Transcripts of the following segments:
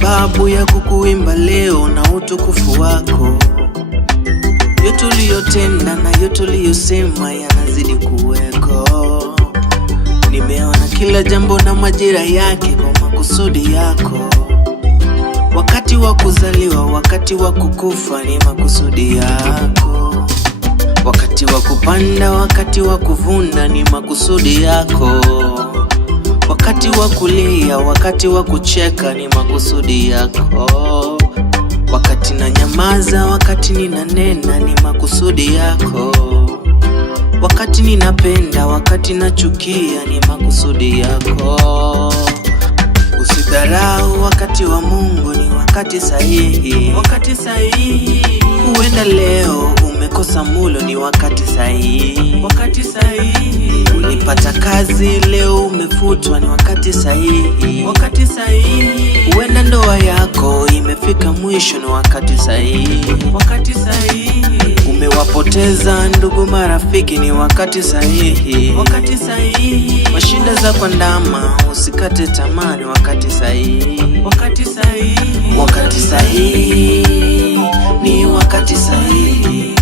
sababu ya kukuimba leo na utukufu wako. Yote uliyotenda na yote uliyosema yanazidi kuweko. Nimeona kila jambo na majira yake kwa makusudi yako. Wakati wa kuzaliwa, wakati wa kukufa ni makusudi yako. Wakati wa kupanda, wakati wa kuvuna ni makusudi yako. Wakati wa kulia, wakati wa kucheka ni makusudi yako. Wakati na nyamaza, wakati ninanena ni makusudi yako. Wakati ninapenda, wakati nachukia ni makusudi yako. Usidharau wakati wa Mungu, ni wakati sahihi. Wakati sahihi. Huenda leo umekosa mulo, ni wakati sahihi. Wakati sahihi. Ulipata kazi leo umefutwa, ni wakati sahihi. Wakati sahihi. Huenda ndoa yako imefika mwisho, ni wakati sahihi. Wakati sahihi. Umewapoteza ndugu marafiki, ni wakati sahihi. Wakati sahihi. Mashida za kuandama, usikate tamaa, ni wakati sahihi. Wakati sahihi. Wakati sahihi. Ni wakati sahihi.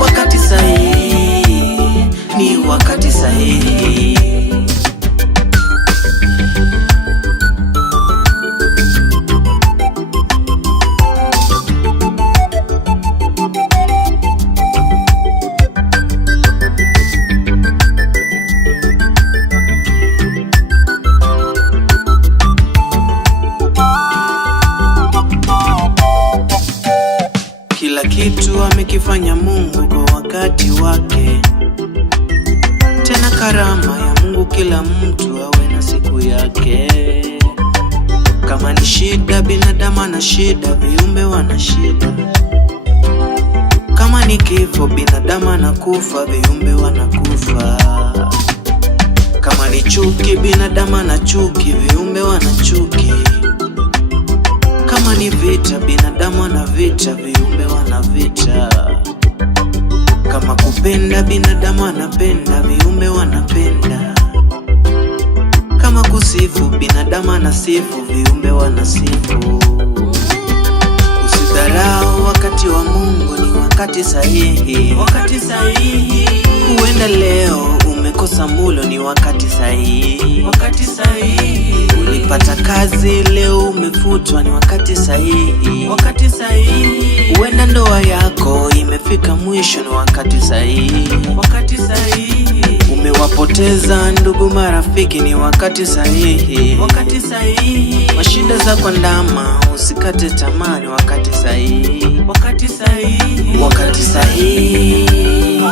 Wakati sahihi. Ni wakati sahihi. Kila kitu amekifanya Mungu kwa wakati wake. Tena karama ya Mungu kila mtu awe na siku yake. Kama ni shida, binadamu ana shida, viumbe wana shida. Kama ni kifo, binadamu anakufa, viumbe wanakufa. Kama ni chuki, binadamu ana chuki, viumbe wana chuki. Kama ni vita, binadamu ana vita, viumbe wana vita. Kama kupenda, binadamu anapenda, viumbe wanapenda. Kama kusifu, binadamu anasifu, viumbe wanasifu. Usidharau wakati wa Mungu, ni wakati sahihi. Wakati sahihi. Huenda leo umekosa mulo, ni wakati sahihi. Wakati sahihi. Ulipata kazi leo umefutwa, ni wakati sahihi. Wakati sahihi. Huenda ndoa yako imefika mwisho, ni wakati sahihi. Wakati sahihi. Umewapoteza ndugu marafiki, ni wakati sahihi. Wakati sahihi. Mashida za kuandama, usikate tamaa, ni wakati sahihi. Wakati sahihi. Wakati sahihi.